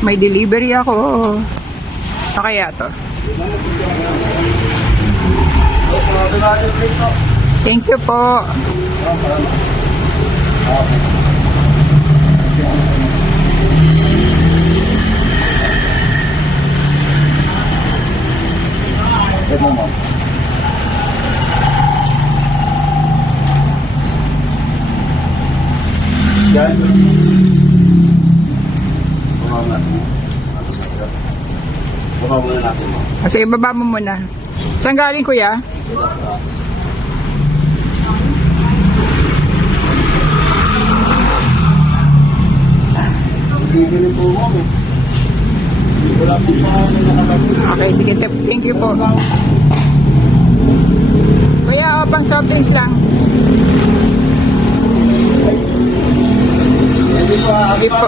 May delivery ako. Ano kaya to? Thank you po. Yan. Baba muna natin mo. Sige, baba mo muna. Saan galing, kuya? Bibili po mo. Wala po pa nakabagay. Okay, sige. Thank you po. Kuya, pang soft drinks lang. Sige po.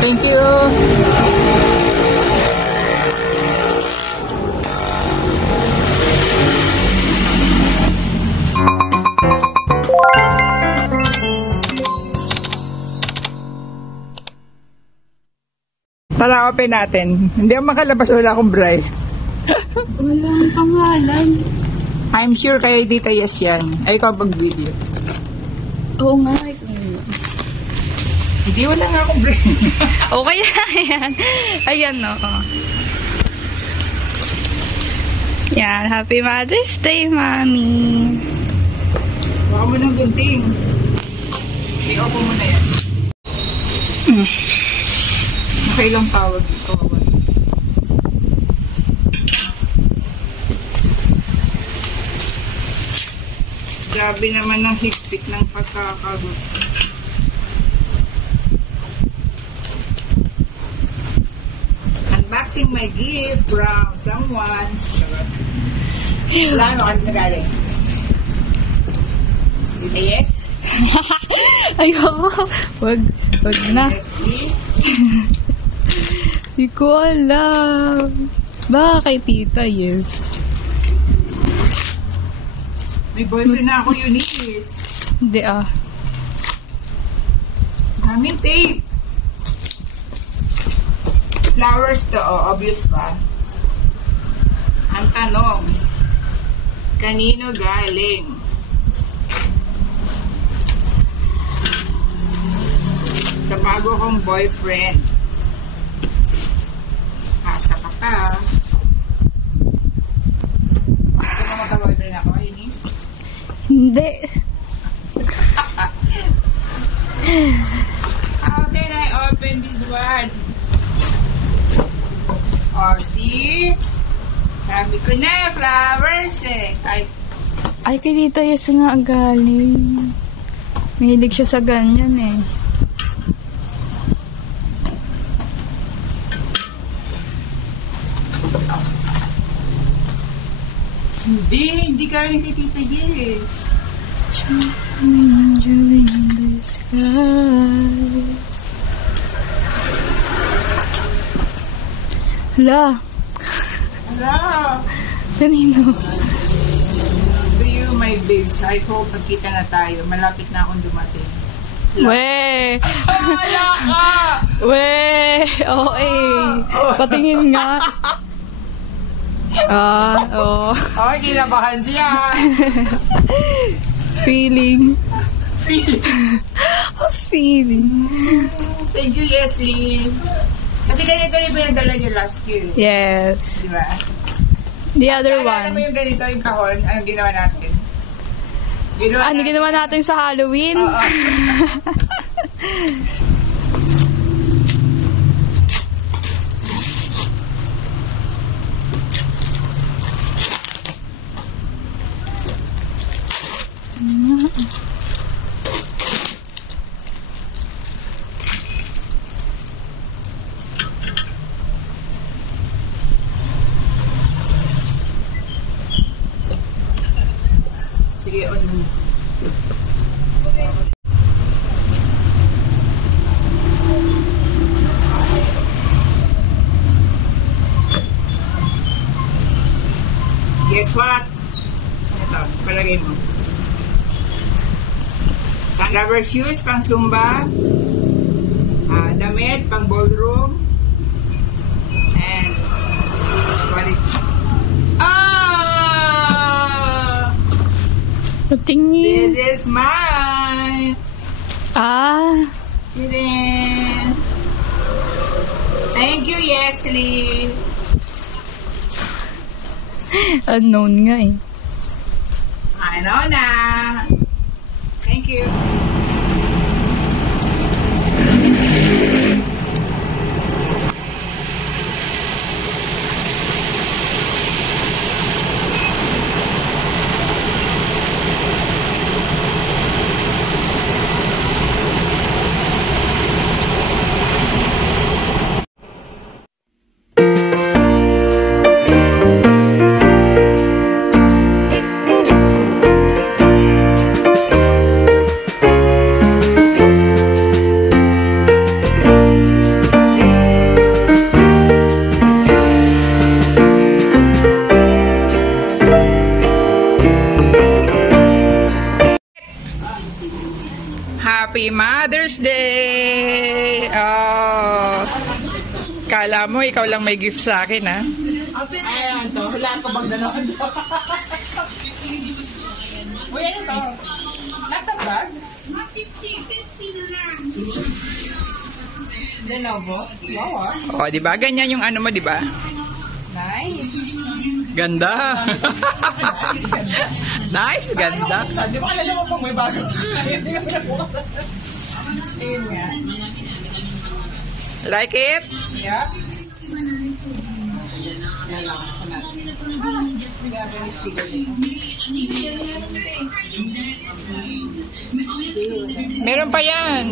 Thank you. Tara, open natin. Hindi ako makalabas, wala akong bray. Walang pangalan. I'm sure kay Tita Yes yan. Ay, ikaw pag-video. Oo nga. Hindi, wala nga akong bray. Okay, ayan. Ayan, oo. Yan, Happy Mother's Day, Mami. Baka mo ng gunting. Okay, opo mo na yan. Okay lang tawag ito. Grabe naman ang higpit ng pagkakagot. Unboxing my gift from someone. Wala mo kami nagaling. Yes? Ayoko. Wag na. Di ko alam. Baka kay Tita Yes. May boyfriend na ako, Eunice. Hindi Daming tape. Flowers to, obvious pa. Ang tanong, kanino galing? Sa bago kong boyfriend. Asa ka pa. Ito ka magka-boyfriend ako, Eunice? Hindi. How can I open this one? Oh, see? Sabi ko na, flowers eh. Ay, kay Tita Yes nga ang galing. Mahilig siya sa ganyan eh. Hindi galing kay Tita Yes. Angel in disguise. Hala. Hello. Kanino? To you, my babes. I hope magkita na tayo. Malapit na akong dumating. Weh! Wala ka! Weh! Okay. Patingin nga. Oo. Oh, kinabahan siya. Feeling. Feeling. Thank you, Leslie. Kasi ganito rin pinadala niyo last year. Yes. Diba? The other Naalala mo one. yung ganito, yung kahon, anong ginawa natin? Ano ginawa natin sa Halloween? Oo. Sige, on mo. Guess what? Ito, palagay mo. Pang rubber shoes, pang zumba, damit, pang ballroom, Patingin. This is mine. Ah, Chilin. Thank you, Yesley. unknown nga eh. I know na. Thank you. Happy Mother's Day! Oh, kala mo ikaw lang may gift sa akin, ha? Ayan to. Wala ko bang gano'n? Uy, ano to? Laptop bag? Lenovo? Wow, ah. Oh, di ba? Ganyan yung ano mo, di ba? Nice. Ganda. Nice, ganda. Di ba kalala mo pang may bago? Ayun nga. Like it? Yeah. Yan lang ako natin. Grabe yung sticker nito. Meron pa yan.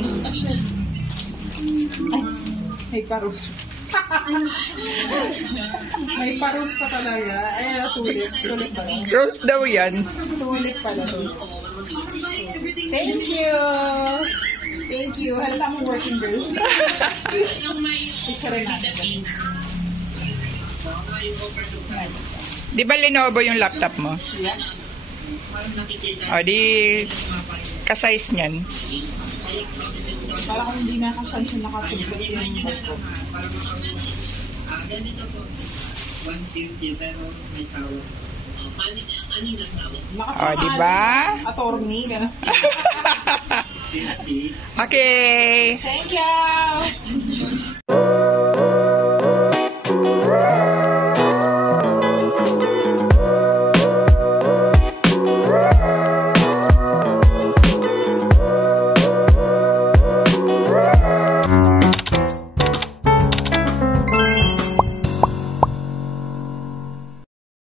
May parus. May parus pa talaga. Ay, tulit. Tulit pa lang. Rose daw yan. Tulit pala. Thank you! Thank you. Halata mo working girl. Picture natin. Di ba Lenovo yung laptop mo? Yeah. O, di ka-size niyan. Para kung hindi nakasan siya nakasulat yung bag ko. O, di ba? Attorney, gano'n. Okay. Thank you!